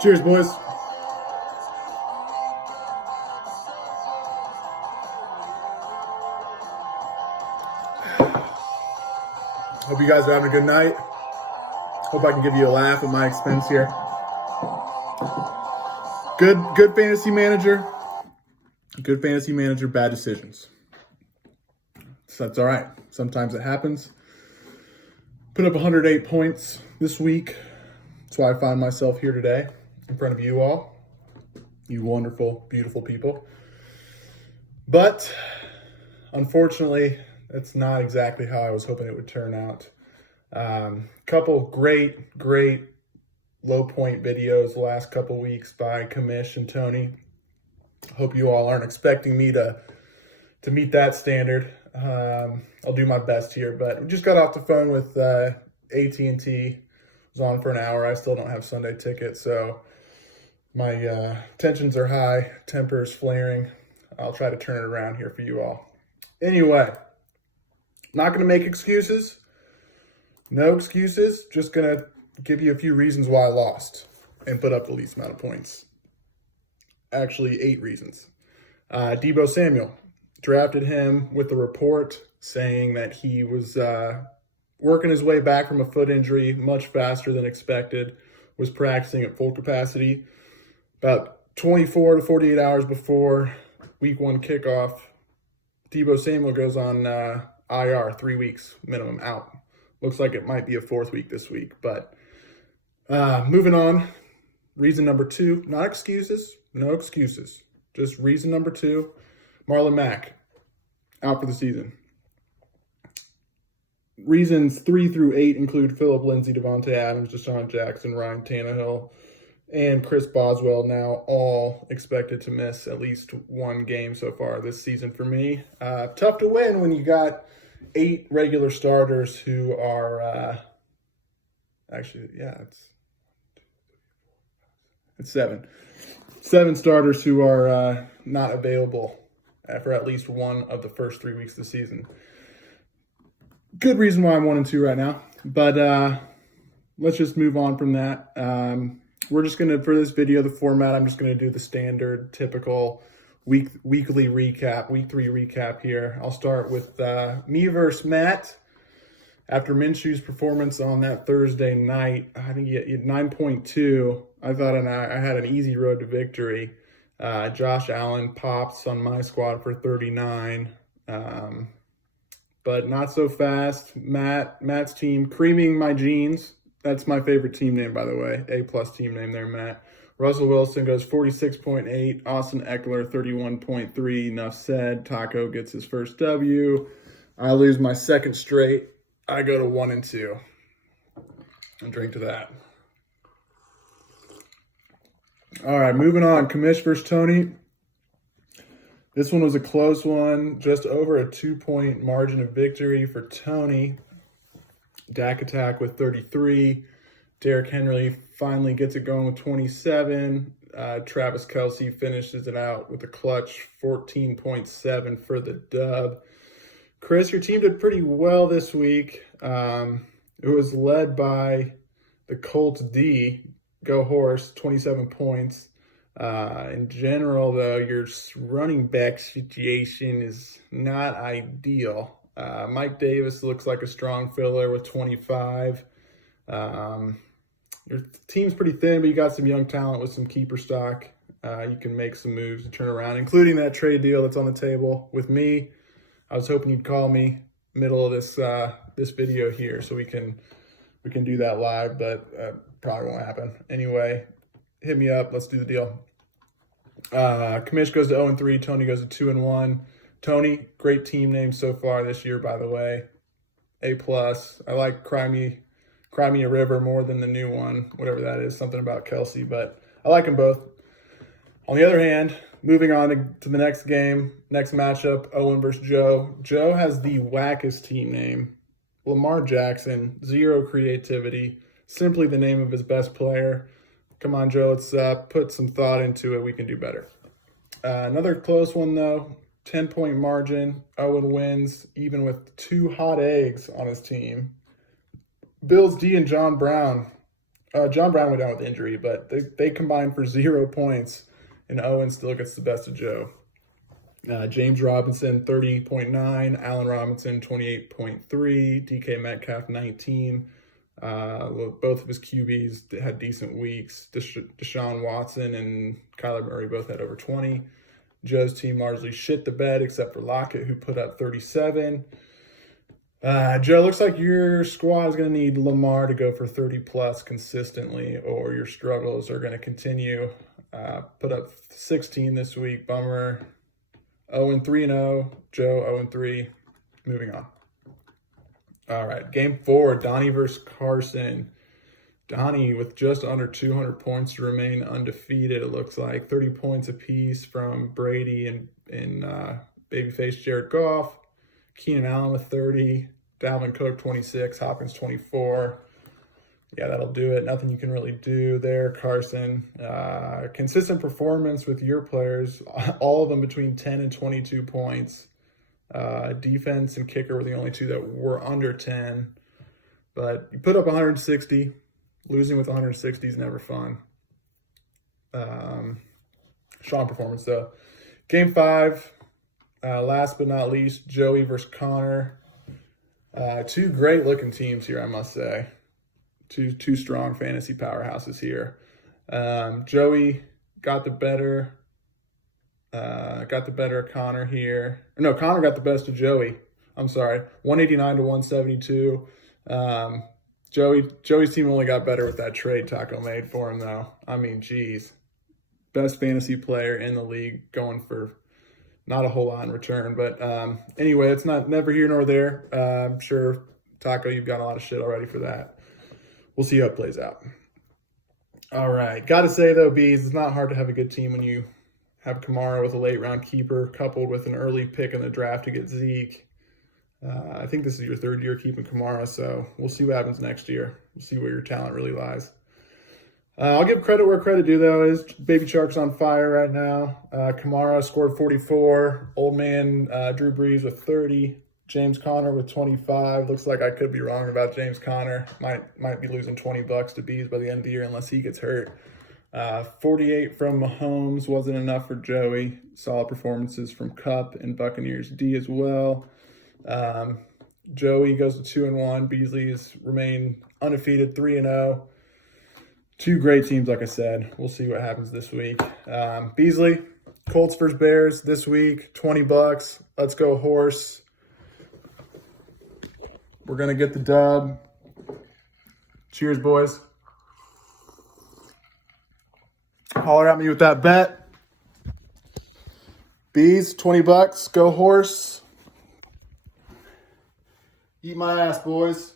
Cheers, boys. Hope you guys are having a good night. Hope I can give you a laugh at my expense here. Good fantasy manager. Good fantasy manager, bad decisions. So that's all right. Sometimes it happens. Put up 108 points this week. That's why I find myself here today in front of you all. You wonderful, beautiful people. But unfortunately, that's not exactly how I was hoping it would turn out. Couple great low point videos the last couple weeks by Kamish and Tony. Hope you all aren't expecting me to meet that standard. I'll do my best here, but we just got off the phone with AT&T. Was on for an hour. I still don't have Sunday tickets, so my tensions are high, temper's flaring. I'll try to turn it around here for you all. Anyway, not going to make excuses. No excuses. Just going to give you a few reasons why I lost and put up the least amount of points. Actually, 8 reasons. Deebo Samuel. Drafted him with a report saying that he was working his way back from a foot injury much faster than expected, was practicing at full capacity. About 24 to 48 hours before week 1 kickoff, Deebo Samuel goes on IR, 3 weeks minimum out. Looks like it might be a 4th week this week. But moving on, reason number 2, not excuses, no excuses. Just reason number 2, Marlon Mack, out for the season. Reasons 3 through 8 include Phillip Lindsay, Devontae Adams, Deshaun Jackson, Ryan Tannehill, and Chris Boswell, now all expected to miss at least 1 game so far this season for me. Tough to win when you got 8 regular starters who are it's 7. 7 starters who are not available for at least one of the first 3 weeks of the season. Good reason why I'm 1-2 right now, but let's just move on from that. We're just going to, for this video, the format, I'm just going to do the standard, typical weekly recap, week 3 recap here. I'll start with me versus Matt. After Minshew's performance on that Thursday night, I think he had 9.2. I thought I had an easy road to victory. Josh Allen pops on my squad for 39. But not so fast. Matt's team, creaming my jeans. That's my favorite team name, by the way. A+ team name there, Matt. Russell Wilson goes 46.8. Austin Eckler, 31.3. Enough said. Taco gets his first W. I lose my 2nd straight. I go to 1-2. And drink to that. All right, moving on. Kamish versus Tony. This one was a close one. Just over a 2-point margin of victory for Tony. Dak Attack with 33. Derrick Henry finally gets it going with 27. Travis Kelce finishes it out with a clutch 14.7 for the dub. Chris, your team did pretty well this week. It was led by the Colts D. Go Horse, 27 points. In general, though, your running back situation is not ideal. Mike Davis looks like a strong filler with 25. Your team's pretty thin, but you got some young talent with some keeper stock. You can make some moves to turn around, including that trade deal that's on the table with me. I was hoping you'd call me middle of this video here so we can do that live, but probably won't happen. Anyway, hit me up. Let's do the deal. Kamish goes to 0-3. Tony goes to 2-1. Tony, great team name so far this year, by the way. A+. I like Cry Me a River more than the new one, whatever that is, something about Kelce, but I like them both. On the other hand, moving on to the next game, next matchup, Owen versus Joe. Joe has the wackest team name. Lamar Jackson, 0 creativity, simply the name of his best player. Come on, Joe, let's put some thought into it. We can do better. Another close one, though. 10-point margin. Owen wins, even with 2 hot eggs on his team. Bills D and John Brown John Brown went down with injury, but they combined for 0 points, and Owen still gets the best of Joe. James Robinson, 30.9. Allen Robinson, 28.3. DK Metcalf, 19. Both of his QBs had decent weeks. Deshaun Watson and Kyler Murray both had over 20. Joe's team largely shit the bed except for Lockett, who put up 37. Joe, looks like your squad is going to need Lamar to go for 30-plus consistently, or your struggles are going to continue. Put up 16 this week. Bummer. 0-3-0. Joe, 0-3. Moving on. All right, game 4, Donnie versus Carson. Donnie with just under 200 points to remain undefeated, it looks like. 30 points apiece from Brady and babyface Jared Goff. Keenan Allen with 30. Dalvin Cook, 26. Hopkins, 24. Yeah, that'll do it. Nothing you can really do there, Carson. Consistent performance with your players, all of them between 10 and 22 points. Defense and kicker were the only two that were under 10. But you put up 160. Losing with 160 is never fun. Strong performance, though. Game 5, last but not least, Joey versus Connor. Two great-looking teams here, I must say. Two strong fantasy powerhouses here. Joey got the better of Connor here. No, Connor got the best of Joey. I'm sorry, 189 to 172. Joey's team only got better with that trade Taco made for him, though. I mean, geez. Best fantasy player in the league, going for not a whole lot in return. But anyway, it's never here nor there. I'm sure, Taco, you've got a lot of shit already for that. We'll see how it plays out. All right. Got to say, though, Bees, it's not hard to have a good team when you have Kamara with a late-round keeper coupled with an early pick in the draft to get Zeke. I think this is your 3rd year keeping Kamara, so we'll see what happens next year. We'll see where your talent really lies. I'll give credit where credit due, though. Is Baby Shark's on fire right now. Kamara scored 44. Old man Drew Brees with 30. James Conner with 25. Looks like I could be wrong about James Conner. Might be losing $20 to Bees by the end of the year unless he gets hurt. 48 from Mahomes wasn't enough for Joey. Solid performances from Kupp and Buccaneers D as well. Joey goes to 2-1. Beasley's remain undefeated, 3-0. Two great teams, like I said. We'll see what happens this week. Beasley, Colts versus Bears this week, $20. Let's go, horse. We're going to get the dub. Cheers, boys. Holler at me with that bet. Bees, $20. Go, horse. Eat my ass, boys.